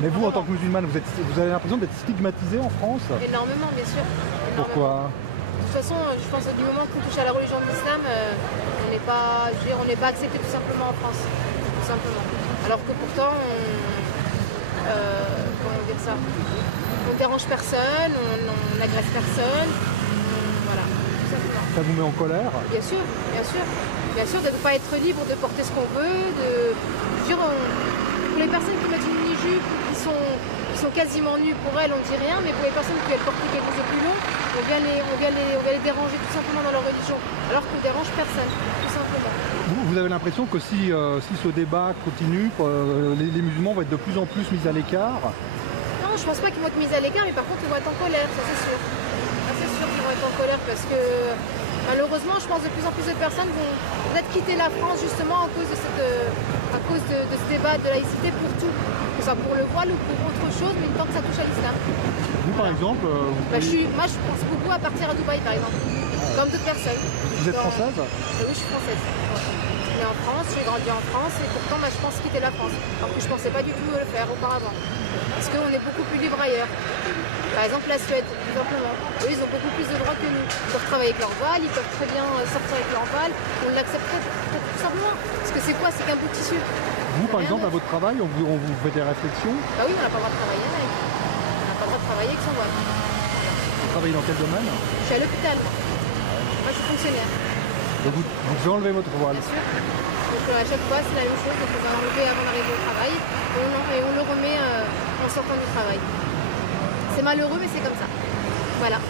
Mais vous, en tant que musulmane, vous avez l'impression d'être stigmatisée en France? Énormément, bien sûr. Énormément. Pourquoi? De toute façon, je pense que du moment qu'on touche à la religion de l'islam, on n'est pas, je veux dire, on n'est pas accepté tout simplement en France, tout simplement. Alors que pourtant, comment dire ça, on dérange personne, on n'agresse personne, voilà, tout simplement. Ça vous met en colère? Bien sûr, bien sûr. Bien sûr, de ne pas être libre de porter ce qu'on veut, je veux dire, pour les personnes qui mettent une mini-jupe, qui sont quasiment nues, pour elles, on ne dit rien, mais pour les personnes qui veulent porter quelque chose de plus long, on vient les déranger tout simplement dans leur religion, alors qu'on ne dérange personne, tout simplement. Vous avez l'impression que si ce débat continue, les musulmans vont être de plus en plus mis à l'écart? Non, je pense pas qu'ils vont être mis à l'écart, mais par contre, ils vont être en colère, ça c'est sûr. Ça c'est sûr qu'ils vont être en colère parce que malheureusement, je pense que de plus en plus de personnes vont peut-être quitter la France justement à cause de ce débat de laïcité pour tout. Que ce soit pour le voile ou pour autre chose, mais tant que ça touche à l'islam. Vous, par exemple, moi, je pense beaucoup à partir à Dubaï, par exemple. Comme d'autres personnes. Vous êtes française? Oui, je suis française. Ouais. Je suis née en France, j'ai grandi en France et pourtant, je pense quitter la France. Alors que je ne pensais pas du tout le faire auparavant. Parce qu'on est beaucoup plus libre ailleurs. Par exemple, la Suède, tout simplement. Eux, ils ont beaucoup plus de droits que nous. Ils peuvent travailler avec leur voile, ils peuvent très bien sortir avec leur voile. On l'accepterait tout simplement. Parce que c'est quoi? C'est qu'un bout de tissu. Vous, par exemple, à votre travail, on vous fait des réflexions? Bah oui, on n'a pas le droit de travailler avec. On n'a pas le droit de travailler avec son voile. Vous travaillez dans quel domaine? Je suis à l'hôpital. Moi, je suis fonctionnaire. Donc vous devez enlever votre voile? Bien sûr. Donc à chaque fois, c'est la même chose. Donc on va l'enlever avant d'arriver au travail et on le remet en sortant du travail. C'est malheureux, mais c'est comme ça. Voilà.